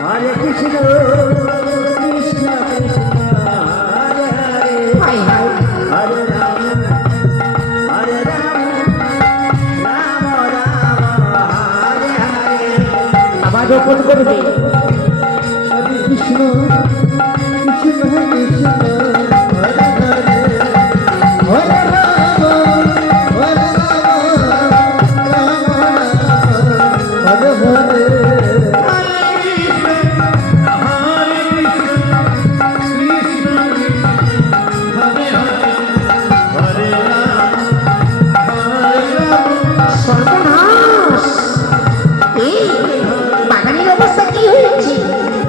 Hare Krishna, Krishna Krishna, Hare Hare, Hare Rama, Hare Rama, Rama Rama, Hare Hare. আবার open করবে। Hare Krishna, Krishna Krishna, Hare Hare, Hare Rama, Hare Rama, Rama Rama, Hare Hare.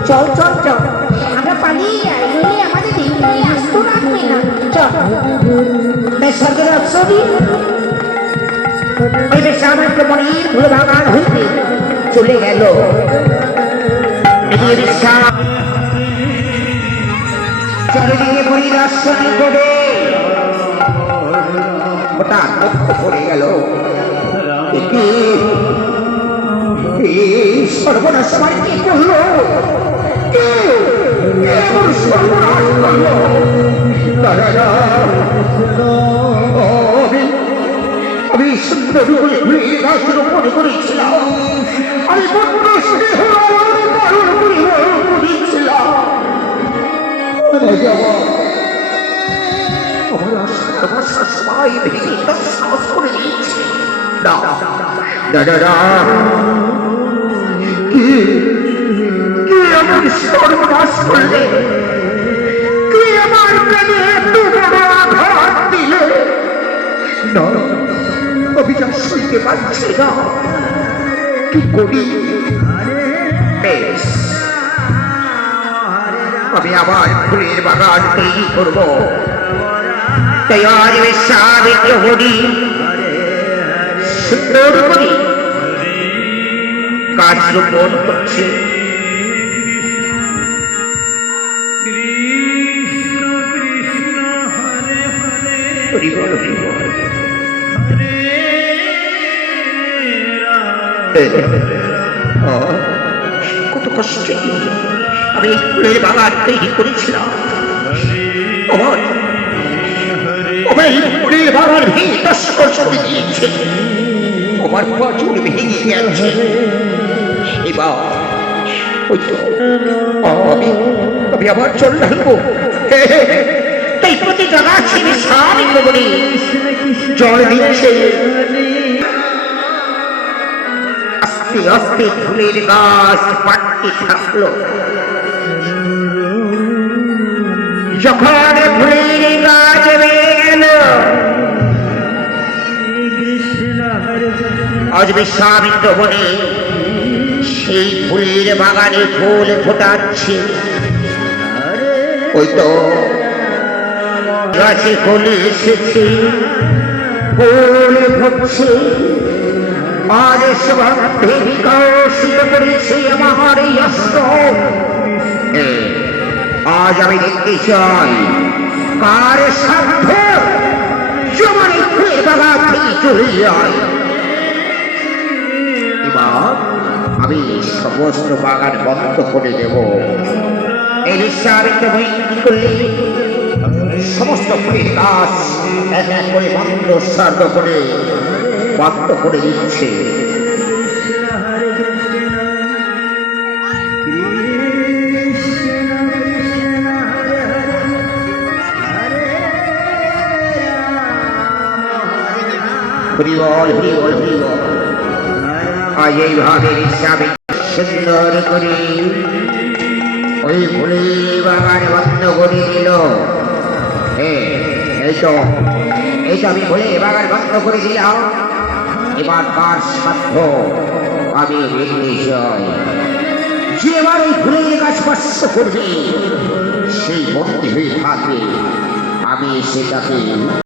চল চল চল আমরা পালিয়ে যাই নইলে আমাদের নিয়ে আসতো রাখবে না চল সরকার অপসরি ওই বেশ আমার মনের ভুল বাগান হইতে চলে গেল চারিদিকে পরিদর্শন করে হঠাৎ লক্ষ্য পড়ে গেল সর্বনাশ সবাই কি করলো আমি সুন্দর গাছের মনে করেছিলাম আমি আমার সবাই ভেঙে সাহস করে দিয়েছে দাদা আমার সর্বনাশ করলে কি আমার প্রেমে এত বড় আঘাত দিলে না অভিযান শুনতে পারছি না কি করি বেশ আমি আবার ফুলের বাগান তৈরি করব তাই আজ বেশ হরি সুন্দর করি কাজ রোপণ করছে কত কষ্টে আমি ফুলের বাগান তৈরি করেছিলাম ফুলের বাগান ভেঙে দিয়েছে আমার প্রচুর ভেঙে গেছে এবার ওই তো আমি আবার চল রাখবো তাই প্রতিটা গাছে স্বামী বলি জল দিচ্ছে আস্তে আস্তে ফুলের গাছ বাড়তে থাকলো যখন ফুলের গাছ বেড়ে গেল আজ বিশ্বামিত্র বনে সেই ফুলের বাগানে ফুল ফোটাচ্ছে ওই তো গাছে ফুল এসেছে ফুল ফুটছে আজ সভাতে বিকশিত করেছে আমার এই অস্ত্র আজ আমি দেখতে চাই কার সাধ্য যেমন ফুলের বাগান থেকে চলে যায় এবার আমি সমস্ত বাগান বন্ধ করে দেব এই বিশ্বামিত্র কি করলে সমস্ত ফুলের গাছ এক এক করে মন্ত্রোচ্চারণ করে বন্ধ করে দিচ্ছে আজ এইভাবে সুন্দর করে ওই ফুলের বাগান বন্ধ করে দিল এই তো আমি ফুলের বাগান বন্ধ করে দিলাম এবার কার সাধ্য আমি দেখতে চাই যে এবার ওই ফুলের গাছ স্পর্শ করবে সেই বন্দী হয়ে থাকবে আমি সেটাকে